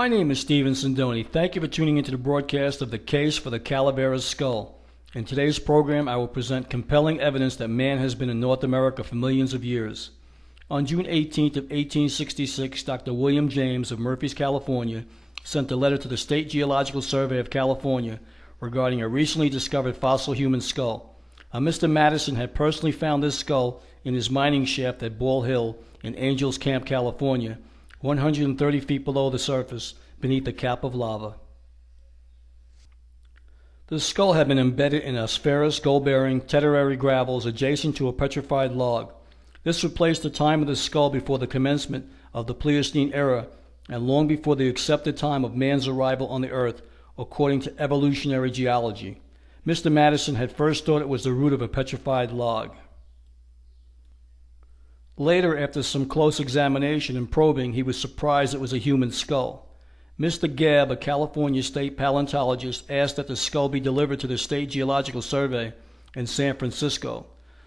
My name is Steven Sindoni. Thank you for tuning into the broadcast of the case for the Calaveras skull. In today's program, I will present compelling evidence that man has been in North America for millions of years. On June 18th of 1866, Dr. William James of Murphys, California, sent a letter to the State Geological Survey of California regarding a recently discovered fossil human skull. Mr. Madison had personally found this skull in his mining shaft at Ball Hill in Angels Camp, California, 130 feet below the surface, beneath a cap of lava. The skull had been embedded in aspharis gold-bearing Tertiary gravels adjacent to a petrified log. This replaced the time of the skull before the commencement of the Pleistocene era and long before the accepted time of man's arrival on the earth, according to evolutionary geology. Mr. Madison had first thought it was the root of a petrified log. Later, after some close examination and probing, he was surprised it was a human skull. Mr. Gabb, a California state paleontologist, asked that the skull be delivered to the State Geological Survey in San Francisco.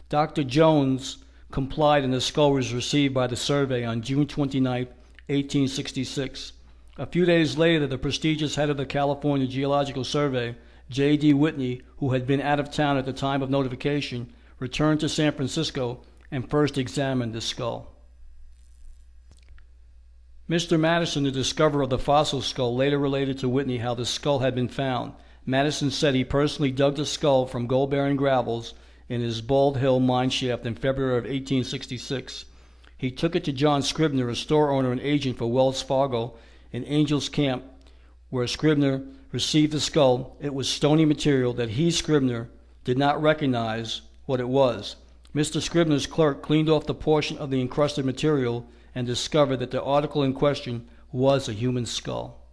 Dr. Jones complied and the skull was received by the survey on June 29, 1866. A few days later, the prestigious head of the California Geological Survey, J.D. Whitney, who had been out of town at the time of notification, returned to San Francisco and first examined the skull. Mr. Madison, the discoverer of the fossil skull, later related to Whitney how the skull had been found. Madison said he personally dug the skull from gold-bearing gravels in his Bald Hill mine shaft in February of 1866. He took it to John Scribner, a store owner and agent for Wells Fargo in Angels Camp, where Scribner received the skull. It was stony material that he, Scribner, did not recognize what it was. Mr. Scribner's clerk cleaned off the portion of the encrusted material and discovered that the article in question was a human skull.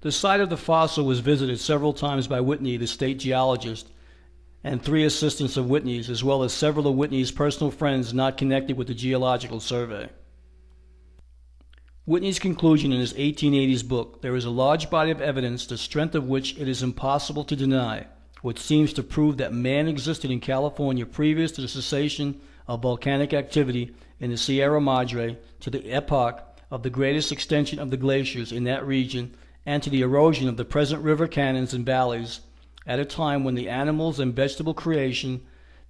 The site of the fossil was visited several times by Whitney, the state geologist, and 3 assistants of Whitney's, as well as several of Whitney's personal friends not connected with the Geological Survey. Whitney's conclusion in his 1880s book, "There is a large body of evidence, the strength of which it is impossible to deny, which seems to prove that man existed in California previous to the cessation of volcanic activity in the Sierra Madre, to the epoch of the greatest extension of the glaciers in that region, and to the erosion of the present river canyons and valleys, at a time when the animals and vegetable creation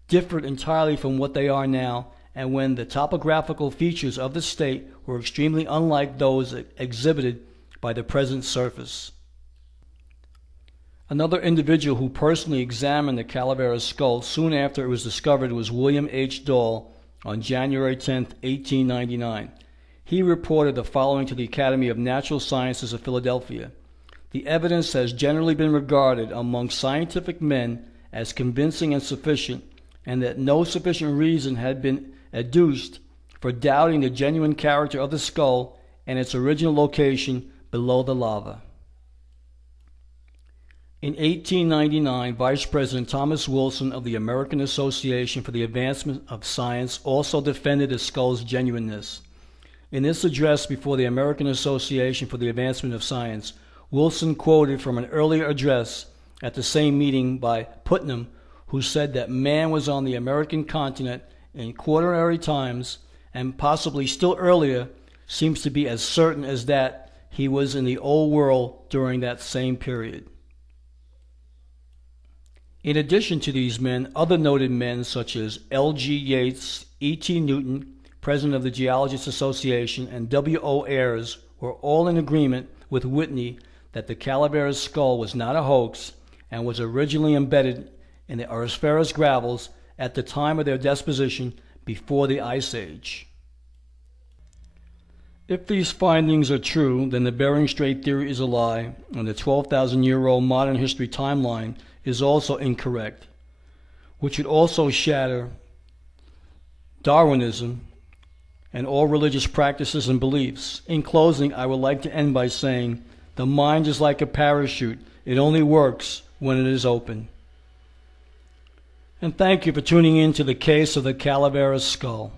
differed entirely from what they are now, and when the topographical features of the state were extremely unlike those exhibited by the present surface." Another individual who personally examined the Calaveras skull soon after it was discovered was William H. Dahl on January 10, 1899. He reported the following to the Academy of Natural Sciences of Philadelphia. "The evidence has generally been regarded among scientific men as convincing and sufficient, and that no sufficient reason had been adduced for doubting the genuine character of the skull and its original location below the lava." In 1899, Vice President Thomas Wilson of the American Association for the Advancement of Science also defended the skull's genuineness. In this address before the American Association for the Advancement of Science, Wilson quoted from an earlier address at the same meeting by Putnam, who said that man was on the American continent in Quaternary times, and possibly still earlier, seems to be as certain as that he was in the Old World during that same period. In addition to these men, other noted men such as L.G. Yates, E.T. Newton, President of the Geologists Association, and W.O. Ayres were all in agreement with Whitney that the Calaveras skull was not a hoax and was originally embedded in the aspharis gravels at the time of their deposition before the Ice Age. If these findings are true, then the Bering Strait theory is a lie, and the 12,000-year-old modern history timeline is also incorrect, which would also shatter Darwinism and all religious practices and beliefs. In closing, I would like to end by saying, the mind is like a parachute. It only works when it is open. And thank you for tuning in to the case of the Calaveras skull.